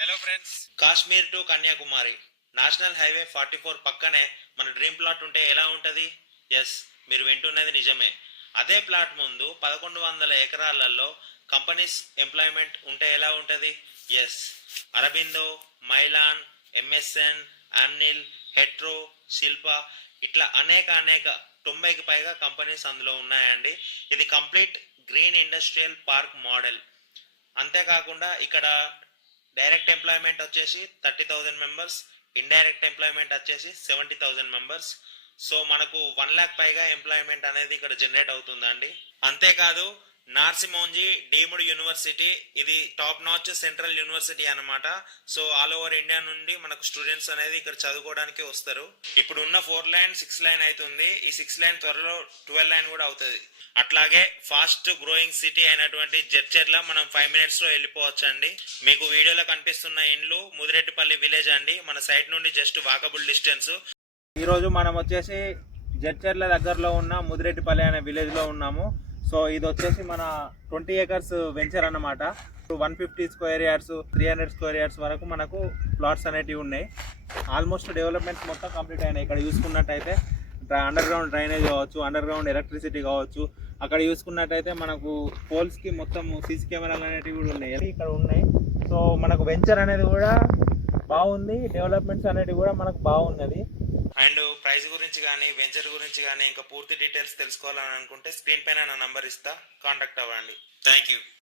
Hello friends. Kashmir to Kanyakumari national highway 44 పక్కనే మన dream plot ఉంటే ఎలా ఉంటుంది? ఎస్, మీరు వింటున్నది నిజమే. అదే ప్లాట్ ముందు 1100 ఎకరాలలో కంపెనీస్ ఎంప్లాయ్మెంట్ ఉంటే ఎలా ఉంటుంది? ఎస్, అరబిందో, మైలాన్, ఎంఎస్ఎన్, ఆమ్నిల్, హెట్రో, శిల్ప, ఇట్లా అనేక అనేక 90కి పైగా కంపెనీస్ అందులో ఉన్నాయండి. ఇది complete green industrial park model. అంతేకాకుండా ఇక్కడ డైరెక్ట్ ఎంప్లాయ్మెంట్ వచ్చేసి 30,000 మెంబర్స్, ఇండైరెక్ట్ ఎంప్లాయ్మెంట్ వచ్చేసి 70,000 మెంబర్స్. సో మనకు 1 lakh పైగా ఎంప్లాయ్మెంట్ అనేది ఇక్కడ జనరేట్ అవుతుందండి. అంతేకాదు నార్సిమోంజీ డీమ్డ్ యూనివర్సిటీ, ఇది టాప్ నాచ్ సెంట్రల్ యూనివర్సిటీ అన్నమాట. సో ఆల్ ఓవర్ ఇండియా నుండి మనకు స్టూడెంట్స్ అనేది ఇక్కడ చదువుకోవడానికి వస్తారు. ఇప్పుడు ఉన్న 4 లైన్ 6 లైన్ అవుతుంది. ఈ 6 లైన్ త్వరలో 12 లైన్ కూడా అవుతుంది. అట్లాగే ఫాస్ట్ గ్రోయింగ్ సిటీ అయినటువంటి జడ్చర్ల మనం 5 minutes లో వెళ్ళిపోవచ్చు అండి. మీకు వీడియోలో కనిపిస్తున్న ఇండ్లు ముదిరెడ్డిపల్లి విలేజ్ అండి. మన సైట్ నుండి జస్ట్ వాకబుల్ డిస్టెన్స్. ఈరోజు మనం వచ్చేసి జడ్చర్ల దగ్గరలో ఉన్న ముదిరెడ్డిపల్లి అనే విలేజ్ లో ఉన్నాము. సో ఇది వచ్చేసి మన 20 acres వెంచర్ అన్నమాట. 150 square yards 300 square yards వరకు మనకు ప్లాట్స్ అనేటివి ఉన్నాయి. ఆల్మోస్ట్ డెవలప్మెంట్స్ మొత్తం కంప్లీట్ అయినాయి. ఇక్కడ చూసుకున్నట్టయితే అండర్ గ్రౌండ్ డ్రైనేజ్ కావచ్చు, అండర్ గ్రౌండ్ ఎలక్ట్రిసిటీ కావచ్చు. అక్కడ చూసుకున్నట్టయితే మనకు పోల్స్కి మొత్తం సీసీ కెమెరాలు అనేటివి కూడా ఉన్నాయి, ఇక్కడ ఉన్నాయి. సో మనకు వెంచర్ అనేది కూడా బాగుంది, డెవలప్మెంట్స్ అనేటివి కూడా మనకు బాగున్నది. అండ్ ప్రైస్ గురించి కానీ వెంచర్ గురించి కానీ ఇంకా పూర్తి డీటెయిల్స్ తెలుసుకోవాలని అనుకుంటే స్క్రీన్ పైన నా నంబర్ ఇస్తా, కాంటాక్ట్ అవ్వండి. Thank you.